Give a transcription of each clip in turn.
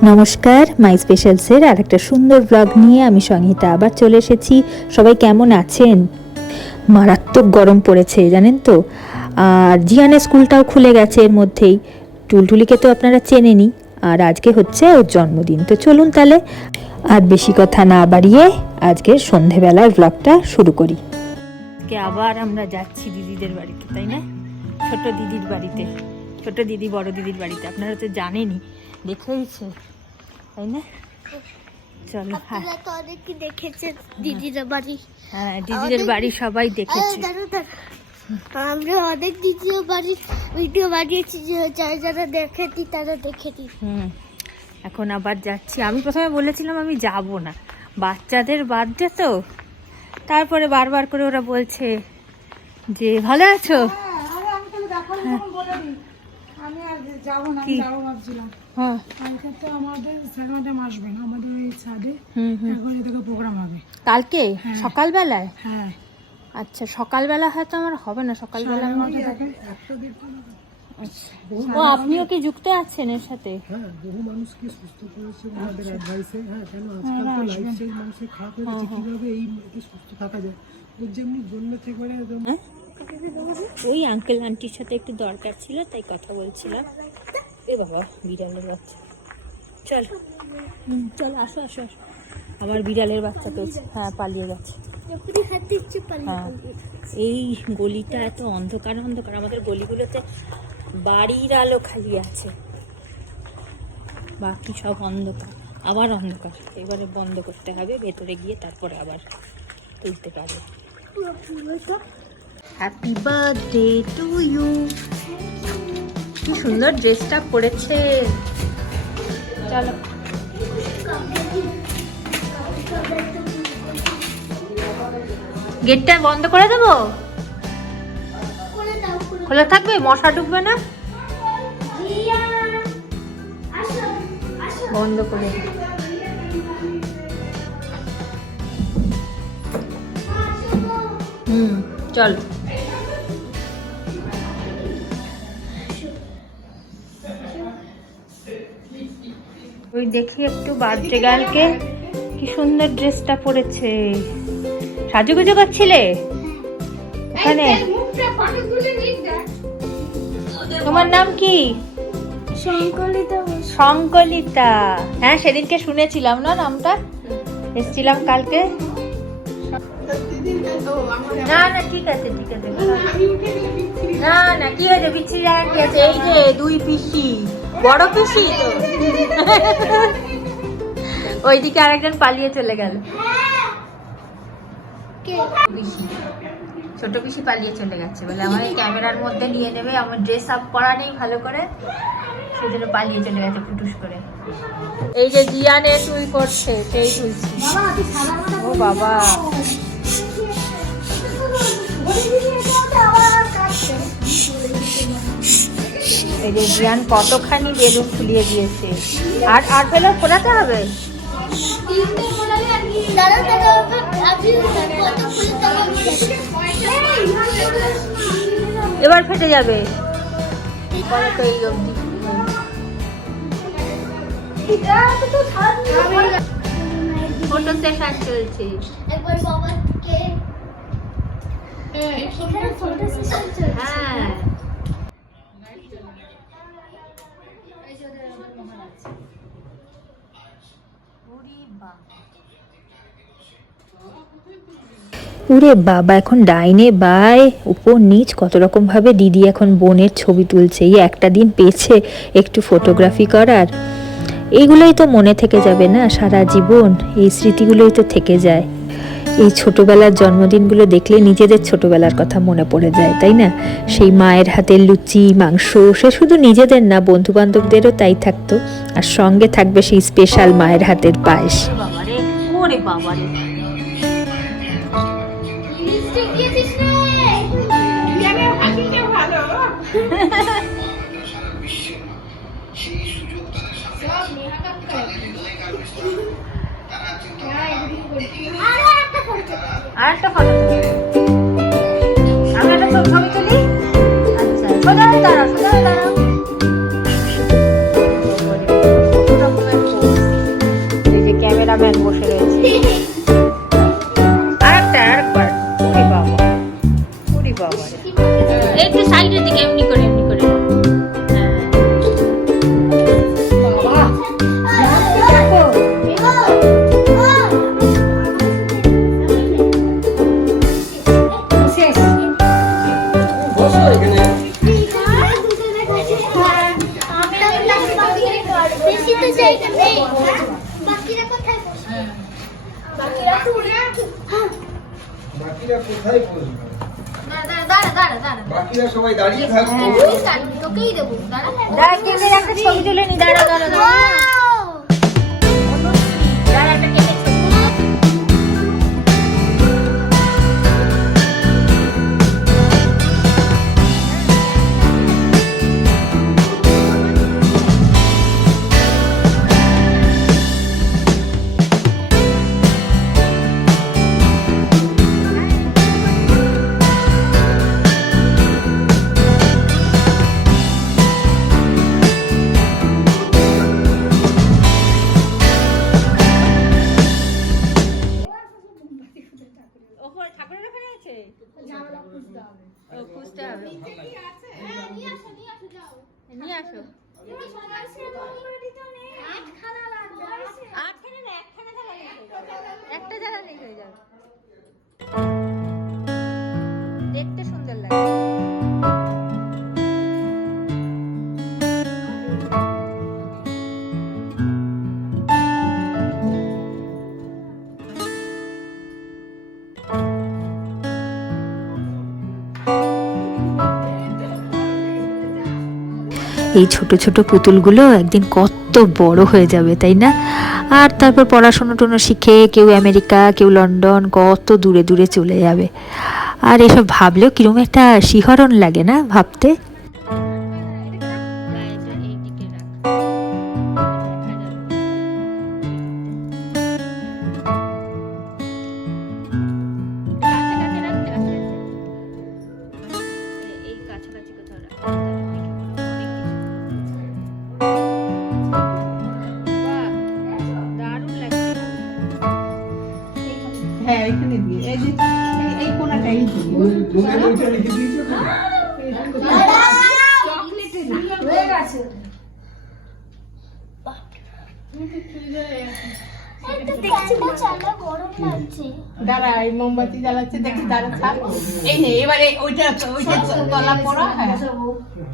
নমস্কার, মাই স্পেশালসের আর একটা সুন্দর ব্লগ নিয়ে আমি সংহিতা আবার চলে এসেছি। সবাই কেমন আছেন? মারাত্মক গরম পড়েছে জানেন তো। আর জিয়ানের স্কুলটাও খুলে গেছে এর মধ্যেই। টুলটুলিকে তো আপনারা চেনেনই, আর আজকে হচ্ছে ওর জন্মদিন। তো চলুন তাহলে আর বেশি কথা না বাড়িয়ে আজকে সন্ধেবেলার ব্লগটা শুরু করি। আজকে আবার আমরা যাচ্ছি দিদিদের বাড়িতে, তাই না? ছোট দিদির বাড়িতে, ছোট দিদি বড় দিদির বাড়িতে। আপনারা তো জানেনই, দেখেইছে, তাই না? চলো। অনেকে দেখেছে দিদিদের বাড়ি। হ্যাঁ, দিদিদের বাড়ি সবাই দেখেছে। আমরা অনেক দিদিদের বাড়ি ভিডিও বানিয়েছি, যারা যারা দেখেছি তারা দেখেছি। এখন আবার যাচ্ছি। আমি প্রথমে বলেছিলাম আমি যাব না, বাচ্চাদের বার্থডে তো। তারপরে বারবার করে ওরা বলছে যে ভালো আছো। আমি আর যাবো না, যাবো ভাবছিলাম। হ্যাঁ, কালকে তো আমাদের ম্যাডাম আসবেন আমাদের এই ছাদে। এখন এদিকে প্রোগ্রাম হবে কালকে সকালবেলায়। হ্যাঁ, আচ্ছা, সকালবেলা হয়তো আমার হবে না। সকালবেলা ও, আপনিও কি যুক্ত আছেন এর সাথে? হ্যাঁ, বহু মানুষকে সুস্থ করেছে ওনাদের অ্যাডভাইসে। হ্যাঁ, কেন আজকাল তো লাইফস্টাইল মানুষের খারাপ হয়ে গেছে, কিভাবে এই সুস্থ থাকা যায়। ওর যেমনি জন্ম থেকে একদম ওই আঙ্কেল আন্টির সাথে একটু দরকার ছিল, তাই কথা বলছিলাম। এ বাবা, বিড়ালের বাচ্চা। চল চল, আসো আসো আসো। আমার বিড়ালের বাচ্চা তো পালিয়ে গেছে। হ্যাঁ, এই গলিটা এত অন্ধকার অন্ধকার। আমাদের গলিগুলোতে বাড়ির আলো খালি আছে, বাকি সব অন্ধকার। আবার অন্ধকার, এবারে বন্ধ করতে হবে, ভেতরে গিয়ে তারপরে আবার তুলতে পারবে। Happy birthday to you. কি সুন্দর ড্রেসটা পরেছে। চলো, গেটটা বন্ধ করে দেবো? খোলা থাকবে, মশা ঢুকবে না? বন্ধ করে চল। ওই দেখি একটু বার্থডে গার্লকে, কি সুন্দর ড্রেসটা পরেছে। সাজুগুজু করছিলে ওখানে? তোমার নাম কি? শঙ্কলিতা। হ্যাঁ, সেদিনকে শুনেছিলাম না নামটা, এসেছিলাম কালকে। না না, ঠিক আছে ঠিক আছে। না না, কি হয়েছে? বিচ্ছিরি জায়গা কি আছে? এই যে দুই পিসি, বড় পিসি তো। ওইদিকে আরেকজন পালিয়ে চলে গেল। ছোট পিসি পালিয়ে চলে গেছে বলে আমার এই ক্যামেরার মধ্যে নিয়ে নেবে, আমার ড্রেস আপ করা নেই ভালো করে, সেজন্য পালিয়ে চলে গেছে ফুটুস করে। এই যে জিয়ানে তুই করছে, সেই তুলছি। ও বাবা, এই যে জিয়ান কতখানি বেলুন ফুলিয়ে দিয়েছে। আর আর পেলে ফোলাতে হবে। এবার ফেটে যাবে। তো এই অবধি ফটো সেশন চলছে। হ্যাঁ, ওরে বাবা, এখন ডাইনে বাই উপর নিচ কত রকম ভাবে দিদি এখন বোনের ছবি তুলছে। এই একটা দিন পেয়েছে একটু ফটোগ্রাফি করার। এইগুলোই তো মনে থেকে যাবে না সারা জীবন, এই স্মৃতিগুলোই তো থেকে যায়। এই ছোটবেলার জন্মদিনগুলো দেখলে নিজেদের ছোটবেলার কথা মনে পড়ে যায়, তাই না? সেই মায়ের হাতের লুচি মাংস, সে শুধু নিজেদের না, বন্ধু বান্ধবদেরও তাই থাকতো। আর সঙ্গে থাকবে সেই স্পেশাল মায়ের হাতের পায়েস। আর একটা ফটো তুলি, আমি একটা ছবি তুলি। আচ্ছা, সোজা দাঁড়াও, সোজা দাঁড়াও। তো জায়গা নেই। বাকিরা কোথায় বসবে? বাকিরা কোথায় বসবে? বাকিরা সবাই দাঁড়িয়ে থাকবে। তোকেই দেবো। দাঁড়া, কেকের একটা ছবি তুলে নি। দাঁড়া দাঁড়া দাঁড়া দাঁড়া, একটা কেকের ছবি। ঠাকুরের ওখানে আছে, খুঁজতে হবে। নিয়ে আসো। আটখানে না, একখানে থালা নেই, একটা জায়গা নেই হয়ে যাবে। দেখতে সুন্দর লাগে। এই ছোট ছোট পুতুলগুলো একদিন কত বড় হয়ে যাবে, তাই না? আর তারপর পড়াশোনা টোনা শিখে কেউ আমেরিকা, কেউ লন্ডন, কত দূরে দূরে চলে যাবে। আর এসব ভাবলেও কিরকম একটা শিহরণ লাগে না ভাবতে। হ্যাঁ এখানে দিয়ে এই যে এই কোণাটাই দিয়ে মুখে ওইটা রেখে দিয়েছো তো? চকলেটে না হয়ে গেছে। দাঁড়া এই মোমবাতি জ্বালাচ্ছে দেখি, দাঁড়া থাক। এই নে এবারে ওইটা তলা পড়া। হ্যাঁ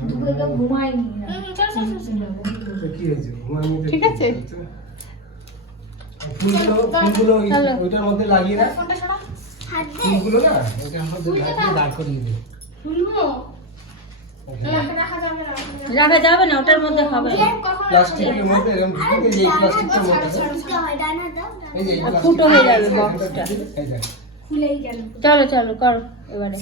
কি হয়েছে? ঘুমায়নি তো? ঠিক আছে। ফুলগুলো ওইটার মধ্যে লাগিয়ে রাখ। ফুলগুলো না ওইটার মধ্যে লাগিয়ে দাঁড় করিয়ে দে। রাখা যাবে না, ওটার মধ্যে হবে। প্লাস্টিকের মধ্যে এরকম ঢুকে যে এই প্লাস্টিকটার মধ্যে এই যে এই ফুটো হয়ে যাবে প্লাস্টিকটা বক্সটা। এই দেখ। চলো চলো করো এবারে।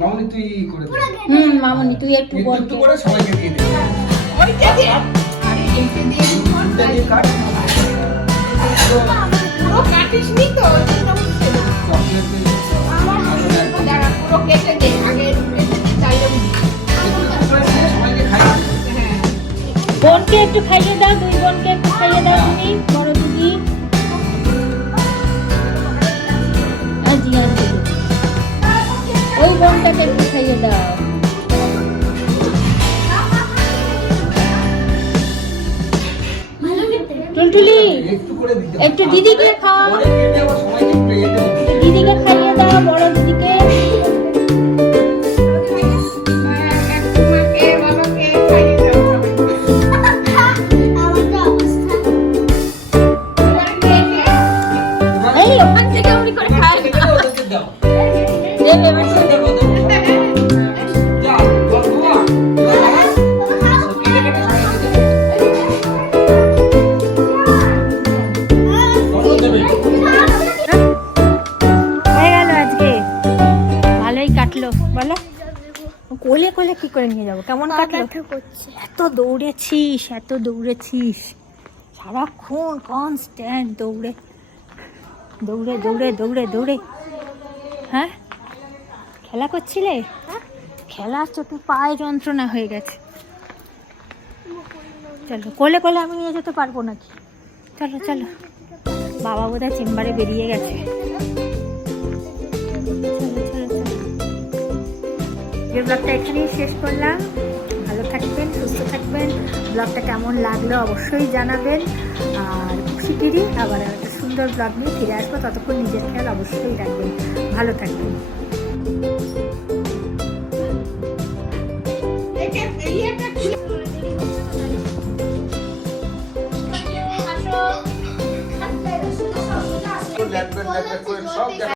মামনি তুই করে দে। মামনি তুই একটু বল। একটু করে সবাইকে দিয়ে দে। ওইটা দিয়ে আরে এইটা দিয়ে ফুলটা দিয়ে কাট। পুরো কাটিস নি তো এটা হচ্ছে না। চকলেট দিয়ে দাঁড়া পুরো কেটে দে আগে কেটে দে চাইলে সবাইকে খাইয়ে দে। হ্যাঁ বোনকে একটু খাইয়ে দাও, দুই বোনকে একটু খাইয়ে দাও তুমি, বড় দিদি আর জিয়ান দিদি। ওই বোনটাকে একটু খাইয়ে দাও। টুলটুলি একটু করে দিতে। একটু দিদিকে খাও, পরে কেটে আবার সবাইকে একটু এ দেবো। দিদিকে খাইয়ে দাও, বড় দিদিকে। একটু মাকে বাবাকে খাইয়ে দাও সবাই। এই ওখান থেকে উনি করে খায় কেটে দাও, ওদেরকে দাও। দেবে এবার সে দেবে। যাও, বল বাবা। কেটে কেটে সবাইকে দে। বলো দেবে। হয়ে গেল আজকে, ভালোই কাটলো বলো। কোলে কোলে কি করে নিয়ে যাবো, কেমন কাটলো? এত দৌড়েছিস, এত দৌড়েছিস সারাক্ষণ, কনস্ট্যান্ট দৌড়ে দৌড়ে দৌড়ে দৌড়ে দৌড়ে। হ্যাঁ খেলা করছিলে? খেলার চোটে পায়ে যন্ত্রণা হয়ে গেছে। চলো, কোলে কোলে আমি নিয়ে যেতে পারবো নাকি? চলো চলো, বাবা বোধহয় চেম্বারে বেরিয়ে গেছে। চলো চলো চলো, এই ব্লগটা এখানেই শেষ করলাম। ভালো থাকবেন, সুস্থ থাকবেন। ব্লগটা কেমন লাগলো অবশ্যই জানাবেন। আর খুব শিগগিরই আবার একটা সুন্দর ব্লগ নিয়ে ফিরে আসবো। ততক্ষণ নিজের খেয়াল অবশ্যই রাখবেন। ভালো থাকবেন। ল্যান্ড করে সব